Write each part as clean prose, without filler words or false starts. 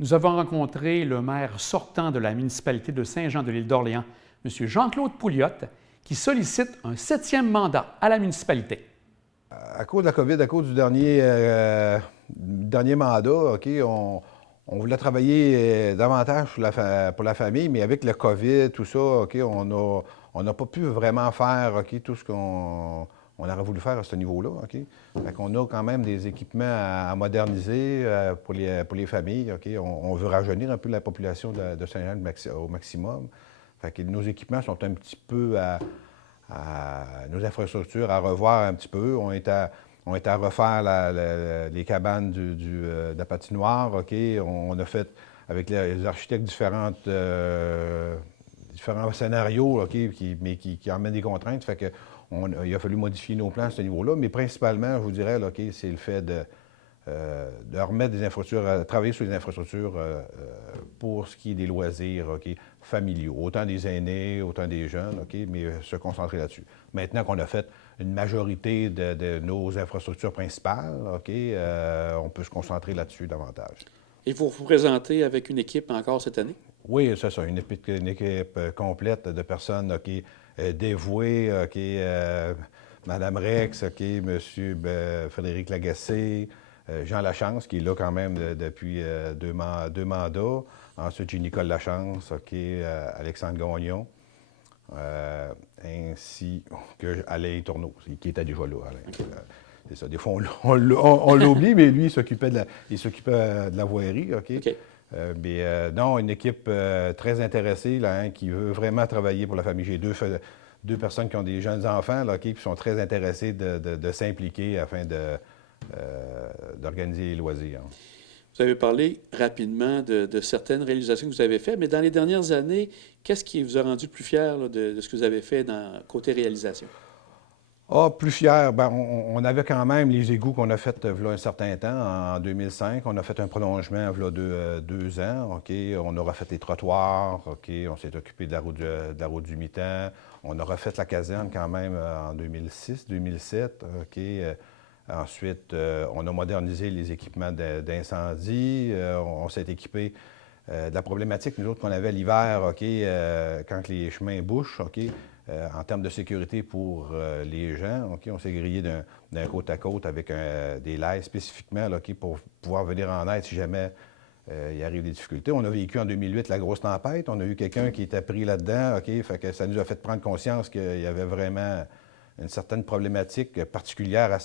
Nous avons rencontré le maire sortant de la municipalité de Saint-Jean-de-l'Île-d'Orléans, M. Jean-Claude Pouliot, qui sollicite un 7e mandat à la municipalité. À cause de la COVID, à cause du dernier mandat, OK, on voulait travailler davantage pour la famille, mais avec le COVID, tout ça, OK, on n'a pas pu vraiment faire, OK, tout ce qu'on aurait voulu faire à ce niveau-là, OK. Fait qu'on a quand même des équipements à moderniser pour les familles, OK. On veut rajeunir un peu la population de Saint-Jean au maximum. Fait que nos équipements sont un petit peu nos infrastructures à revoir un petit peu. On est à refaire les cabanes de la patinoire, OK. On a fait, avec les architectes, différents scénarios, OK, mais qui emmènent des contraintes. Fait que il a fallu modifier nos plans à ce niveau-là. Mais principalement, je vous dirais, là, OK, c'est le fait de remettre des infrastructures, travailler sur les infrastructures pour ce qui est des loisirs, OK, familiaux, autant des aînés, autant des jeunes, OK, mais se concentrer là-dessus. Maintenant qu'on a fait une majorité de nos infrastructures principales, OK, on peut se concentrer là-dessus davantage. Et vous vous présentez avec une équipe encore cette année? Oui, c'est ça, une équipe complète de personnes, OK, dévouées, OK, Mme Rex, OK, M. Frédéric Lagacé, Jean Lachance, qui est là quand même depuis deux mandats. Ensuite, j'ai Nicole Lachance, OK, Alexandre Gagnon, ainsi que Alain Tourneau, qui était déjà là, Alain. Okay. C'est ça. Des fois, on l'oublie, mais lui, il s'occupait de la voirie, OK? Okay. Non, une équipe très intéressée, là, hein, qui veut vraiment travailler pour la famille. J'ai deux personnes qui ont des jeunes enfants, là, qui sont très intéressées de s'impliquer afin d'organiser les loisirs. Vous avez parlé rapidement de certaines réalisations que vous avez faites, mais dans les dernières années, qu'est-ce qui vous a rendu le plus fier là, de ce que vous avez fait côté réalisation? Plus fier, bien, on avait quand même les égouts qu'on a fait il y a un certain temps, en 2005. On a fait un prolongement il y a 2 ans. OK? On a refait les trottoirs. OK? On s'est occupé de la route du mi-temps. On a refait la caserne quand même en 2006, 2007. OK? Ensuite, on a modernisé les équipements d'incendie. On s'est équipé de la problématique, nous autres, qu'on avait l'hiver, OK? Quand les chemins bouchent, OK? En termes de sécurité pour les gens, OK, on s'est grillé d'un côte à côte avec des lails spécifiquement là, OK, pour pouvoir venir en aide si jamais il arrive des difficultés. On a vécu en 2008 la grosse tempête. On a eu quelqu'un qui était pris là-dedans. OK, fait que ça nous a fait prendre conscience qu'il y avait vraiment une certaine problématique particulière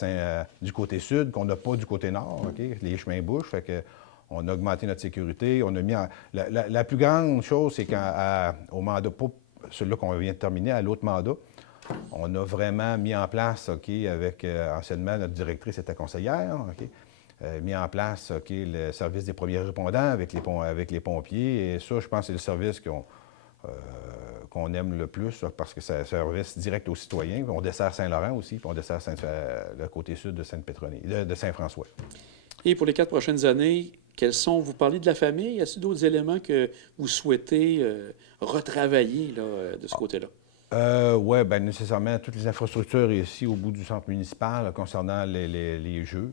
du côté sud qu'on n'a pas du côté nord. OK, les chemins bouchent. Fait que on a augmenté notre sécurité. On a mis la plus grande chose, c'est qu'au mandat celui-là qu'on vient de terminer, à l'autre mandat, on a vraiment mis en place, OK, avec anciennement notre directrice était conseillère, OK, mis en place, OK, le service des premiers répondants avec les pompiers. Et ça, je pense que c'est le service qu'on aime le plus, parce que c'est un service direct aux citoyens. On dessert Saint-Laurent aussi, puis on dessert le côté sud de Saint-François. Et pour les 4 prochaines années, vous parlez de la famille, y a-t-il d'autres éléments que vous souhaitez retravailler là, de ce côté-là? Oui, bien nécessairement, toutes les infrastructures ici au bout du centre municipal là, concernant les jeux,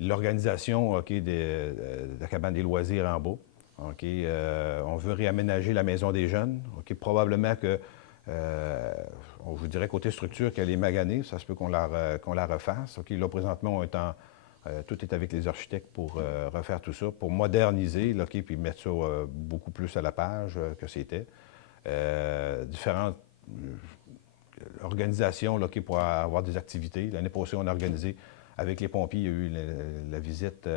l'organisation OK, de la cabane des loisirs en bas. OK, on veut réaménager la maison des jeunes. OK, probablement que, on vous dirait côté structure qu'elle est maganée, ça se peut qu'on la refasse. OK, là, présentement, tout est avec les architectes pour refaire tout ça, pour moderniser, là, OK, puis mettre ça beaucoup plus à la page que c'était. Différentes organisations là, OK, pour avoir des activités. L'année passée, on a organisé avec les pompiers, il y a eu la visite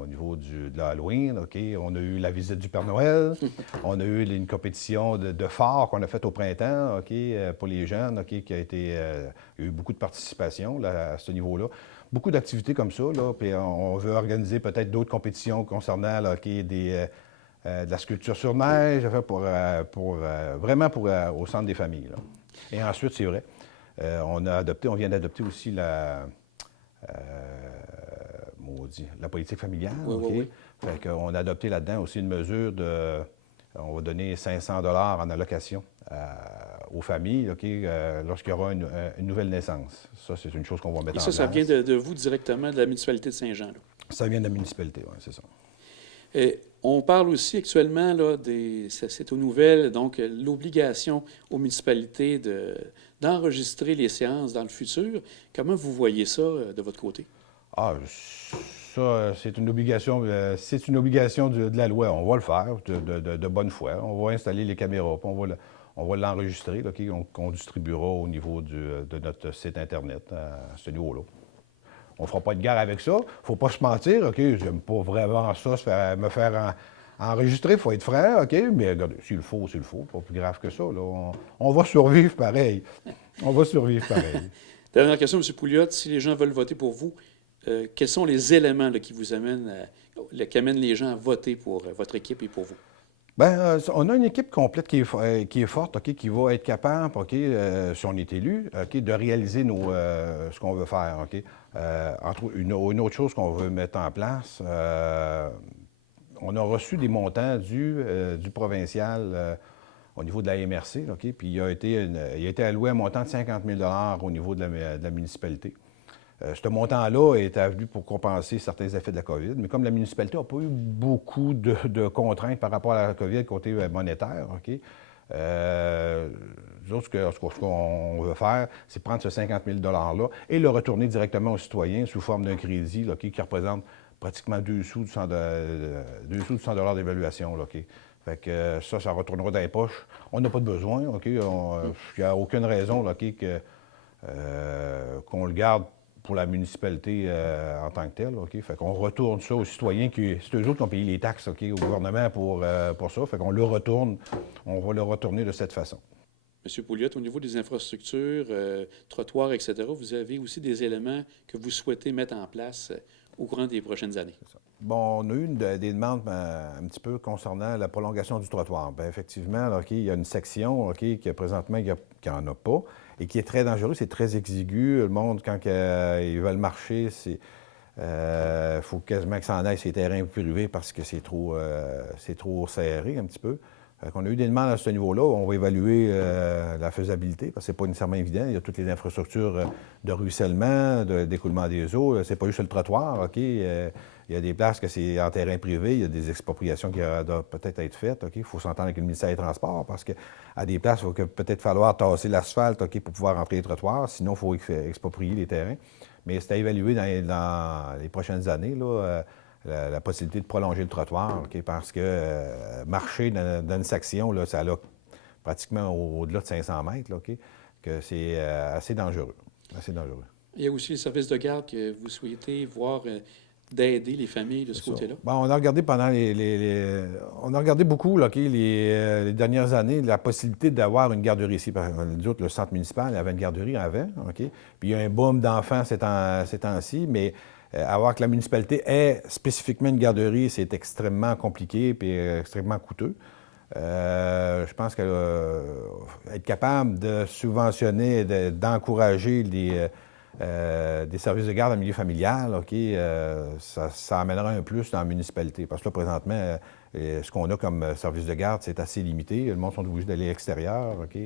au niveau de l'Halloween. OK. On a eu la visite du Père Noël. On a eu une compétition de phare qu'on a faite au printemps, OK, pour les jeunes, OK, qui a été... il y a eu beaucoup de participation là, à ce niveau-là. Beaucoup d'activités comme ça, là, puis on veut organiser peut-être d'autres compétitions concernant là, OK, de la sculpture sur neige, vraiment au centre des familles. Là. Et ensuite, c'est vrai, on vient d'adopter aussi la politique familiale. Oui, OK? oui, oui. Fait qu'on a adopté là-dedans aussi une mesure on va donner 500 $ en allocation aux familles, OK, lorsqu'il y aura une nouvelle naissance. Ça, c'est une chose qu'on va mettre en place. Et ça vient de vous directement, de la municipalité de Saint-Jean? Là. Ça vient de la municipalité, oui, c'est ça. Et on parle aussi actuellement, là, c'est aux nouvelles, donc l'obligation aux municipalités d'enregistrer les séances dans le futur. Comment vous voyez ça de votre côté? Ah, ça, c'est une obligation de la loi. On va le faire de bonne foi. On va installer les caméras, puis on va l'enregistrer, là, qu'on distribuera au niveau de notre site Internet à ce niveau-là. On ne fera pas de guerre avec ça. Il ne faut pas se mentir, OK? J'aime pas vraiment ça, me faire enregistrer, il faut être franc, OK? Mais regardez, s'il le faut, s'il le faut. Pas plus grave que ça, là. On va survivre pareil. On va survivre pareil. Dernière question, M. Pouliot. Si les gens veulent voter pour vous, quels sont les éléments là, qui vous qui amènent les gens à voter pour votre équipe et pour vous? Bien, on a une équipe complète qui est forte, OK, qui va être capable, OK, si on est élu, OK, de réaliser ce qu'on veut faire, OK. Une autre chose qu'on veut mettre en place, on a reçu des montants du provincial au niveau de la MRC, OK, puis il a été alloué un montant de 50 000 au niveau de la municipalité. Ce montant-là est venu pour compenser certains effets de la COVID, mais comme la municipalité n'a pas eu beaucoup de contraintes par rapport à la COVID côté monétaire, OK, nous autres, ce qu'on veut faire, c'est prendre ce 50 000 $-là et le retourner directement aux citoyens sous forme d'un crédit là, qui représente pratiquement 2 sous de 100 d'évaluation. Là, OK. Fait que ça retournera dans les poches. On n'a pas de besoin, OK? Il n'y a aucune raison là, OK, qu'on le garde pour la municipalité en tant que telle. OK? Fait qu'on retourne ça aux citoyens, c'est eux autres qui ont payé les taxes, OK, au gouvernement pour ça. Fait qu'on le retourne, on va le retourner de cette façon. M. Pouliot, au niveau des infrastructures, trottoirs, etc., vous avez aussi des éléments que vous souhaitez mettre en place au courant des prochaines années. Bon, on a eu des demandes un petit peu concernant la prolongation du trottoir. Bien, effectivement, là, OK, il y a une section qui présentement, il n'y en a pas et qui est très dangereux, c'est très exigu. Le monde, quand ils veulent marcher, il faut quasiment que ça en aille sur les terrains privés parce que c'est trop serré un petit peu. On a eu des demandes à ce niveau-là. On va évaluer la faisabilité, parce que ce n'est pas nécessairement évident. Il y a toutes les infrastructures de ruissellement, d'écoulement des eaux. C'est pas juste le trottoir, OK? Il y a des places que c'est en terrain privé. Il y a des expropriations qui doivent peut-être être faites, OK? Il faut s'entendre avec le ministère des Transports, parce qu'à des places, il va peut-être falloir tasser l'asphalte, OK, pour pouvoir rentrer les trottoirs. Sinon, il faut exproprier les terrains. Mais c'est à évaluer dans les prochaines années, là, la possibilité de prolonger le trottoir, OK, parce que marcher dans une section, là, ça a pratiquement au-delà de 500 mètres, là, OK, que c'est assez dangereux. Assez dangereux. Il y a aussi les services de garde que vous souhaitez voir d'aider les familles de ce côté-là. Bon, on a regardé on a regardé beaucoup là, OK, les dernières années la possibilité d'avoir une garderie ici. Nous autres, le centre municipal avait une garderie avant, OK, puis il y a un boom d'enfants ces temps-ci, mais avoir que la municipalité ait spécifiquement une garderie, c'est extrêmement compliqué et extrêmement coûteux. Je pense qu'être capable de subventionner, d'encourager des services de garde en milieu familial, OK, ça amènera un plus dans la municipalité. Parce que là, présentement, ce qu'on a comme service de garde, c'est assez limité. Le monde sont obligés d'aller à l'extérieur, OK.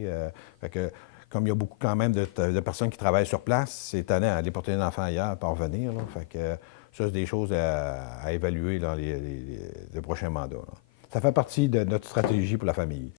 Fait que, comme il y a beaucoup quand même de personnes qui travaillent sur place, c'est étonnant d'aller porter un enfant ailleurs pour revenir. Là. Fait que ça, c'est des choses à évaluer dans les prochains mandats. Là. Ça fait partie de notre stratégie pour la famille.